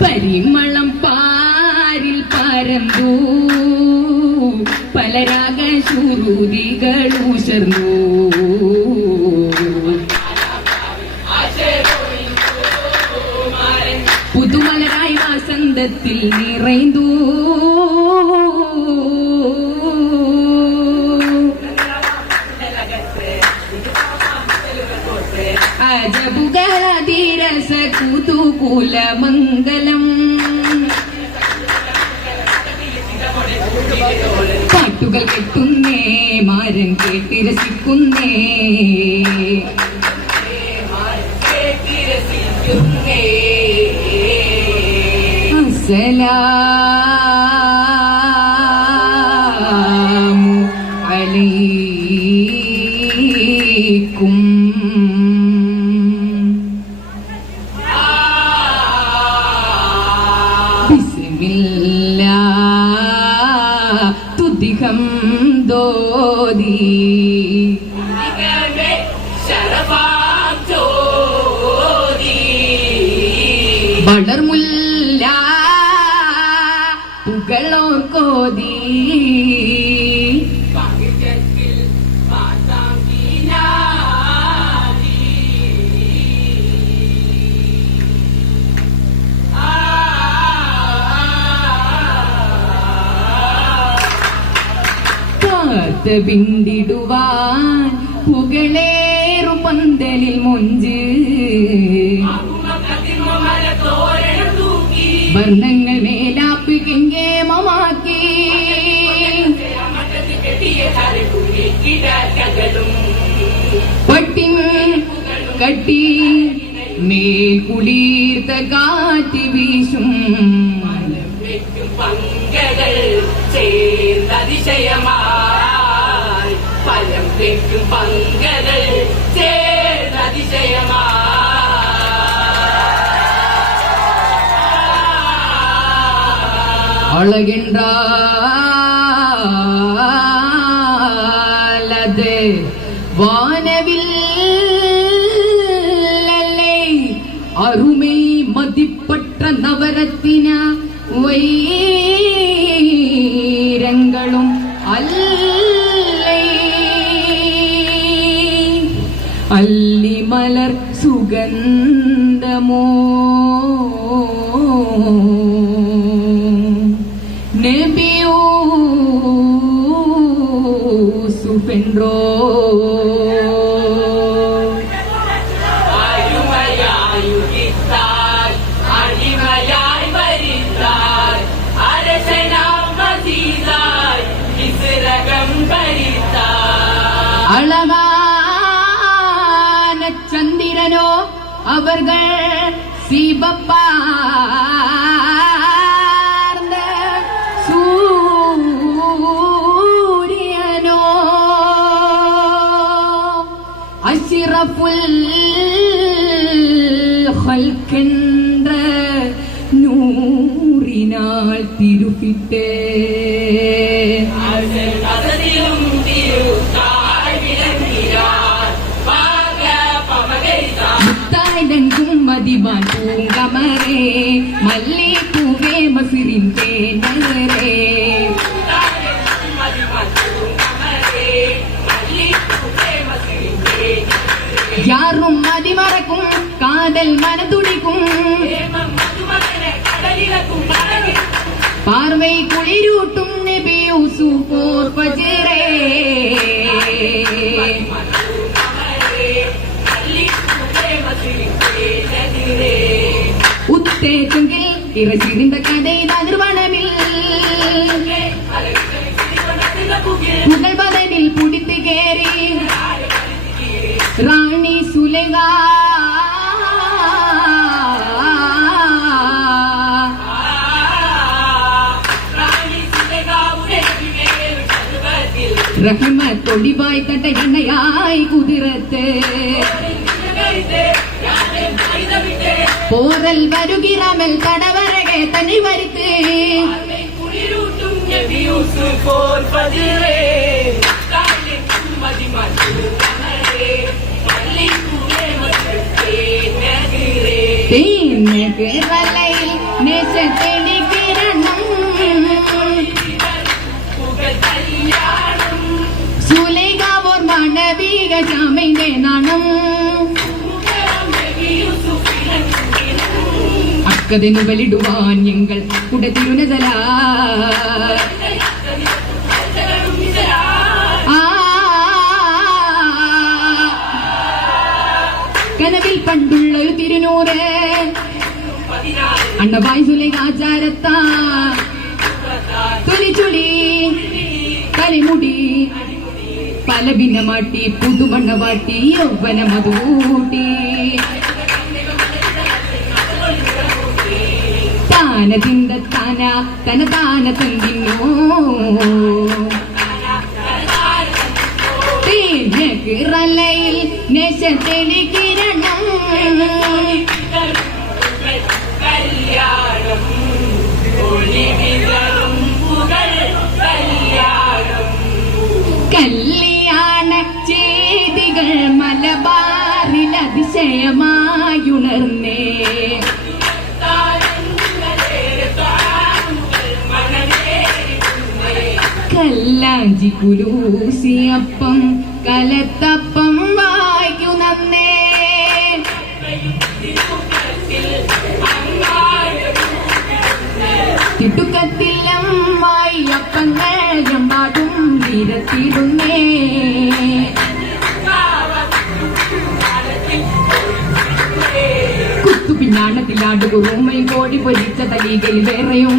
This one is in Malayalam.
പരിമളം പാരിൽ പരന്നു പലരാഗ രാഗശുരുതികൾ ഉഷർന്നു പുതുമലരായി വസന്തത്തിൽ നിറൈന്തു അജബുഗരതിരസ കുതുകുല മംഗലം പാട്ടുകൾ കെട്ടുന്നേ മാരൻ കേട്ടി രസിക്കുന്നേ തുതികം ദോദി വളർമുല്ല പുകളോർ കാത്ത് പിന്തിടുവാൻ പുകളേറു പന്തലിൽ മൊഞ്ച്. വർണങ്ങൾ മേലാപ്പ് കിങ്കേമമാക്കി. പട്ടിൻ കട്ടി മേൽ കുളിർത്ത കാറ്റ് വീശും. പങ്കകൾ ചേർന്നതിശയമാ. വെക്കും പങ്കകൾ ചേർന്നതിശയമാ അളകിണ്ടാലതേ വായ அழகான சந்திரனோ அவர்கள் சிவப்பார்ந்த சூரியனோ அசிரப்புல் ஹல்கென்ற நூறினால் திருப்பிட்டே முத்தாய்தங்கும் மதிவான் பூங்கமரே மல்லி பூவே மசிரின் தேனரே யாரும் மதிமறக்கும் காதல் மனதுடிக்கும் பார்வை குளிரூட்டும் நெபி போர் பஜரே உத்தேஜங்கில் இறச்சிருந்த கதை நிறுவனமில் முதல் பதனில் புடித்து கேறி ராணி சுலைகா. ரஹிம தொடிபாய் தட்ட எண்ணெயாய் குதிரத்து. போதல் வருகிறமல் கடவரகே தனி வரித்து போர் பதிலே. விரலையில் நேசத்தினி கிரணம் சுலைகாவோர் மனவீக சாமைந்தே நாணம் അക്കതിനു ബലിടുവാൻ ഞങ്ങൾ കുടെ കനവിൽ പണ്ടുള്ളൊരു തിരുനൂറ്. അണ്ണബായ് സുലേഖാചാരത്താ തുലിച്ചുടി തലിമുടി പല ഭിന്നമാട്ടി പുതുമണ്ണ യൗവന മധൂട്ടി താന താന തന താന തന്തിന്നോ കിറലയിൽ നെശത്തെളി കിരണം. കല്യാണ ചേതികൾ മലബാറിൽ അതിശയമായുണർന്നേ. കല്ലാഞ്ചി കുലൂസിയപ്പം കലത്തപ്പം വായിക്കുന്നേ തിട്ടുക്കത്തില്ലമ്മായി അപ്പങ്ങൾ എമ്പാടും നിരത്തിടുന്നേ കുത്തുപിന്നാണത്തിലാട് കുറുമയും കോഴി പൊരിച്ച തലീകയിൽ വേറെയും